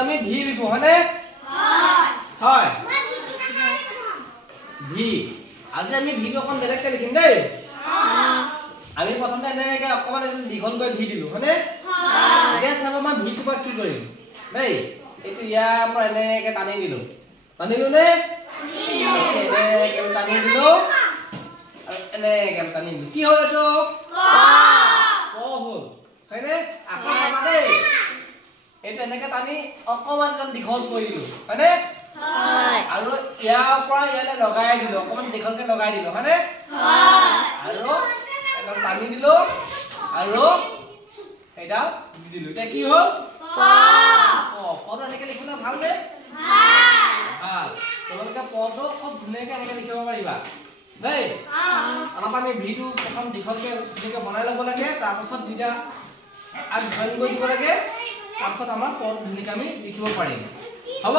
আমি ভি লিখো হয়নে হয় ভি আজি আমি ভিটো অকন বেলেগকে লিখিম দেই আমি প্ৰথমতে এনেকে অকমান দীঘল কৰি ভি দিলো হয়নে এতিয়া চাব মই ভিটো পা কি কৰিম দেই এইটো ইয়াৰ পৰা এনেকে টানিলো নে এনেকে টানি দিলো আৰু এনেকে টানি দিলো কি হ'ল এইটো ক হ'ল হয়নে আকৌ চাবা দেই এইটো এনেকে টানি অকমান দীঘল কৰি দিলো হয়নে আৰু ইয়াৰ পৰা ইয়ালে লগাই দিলো অকমান দীঘলকে লগাই দিলো হয়নে আৰু এটা টানি দিলো আৰু এটা দি দিলো এটা কি হ'ল পদ এনেকে লিখিলে ভাল নে ভাল তোমালোকে পদটো খুব ধুনীয়াকে এনেকে লিখিব পাৰিবা দেই অলপ আমি ভিটো প্ৰথম দীঘলকে বনাই ল'ব লাগে তাৰপিছত দুটা আগ জইন কৰি দিব লাগে তাৰপিছত আমাৰ পদ ধুনীয়াকে আমি লিখিব পাৰিম হ'ব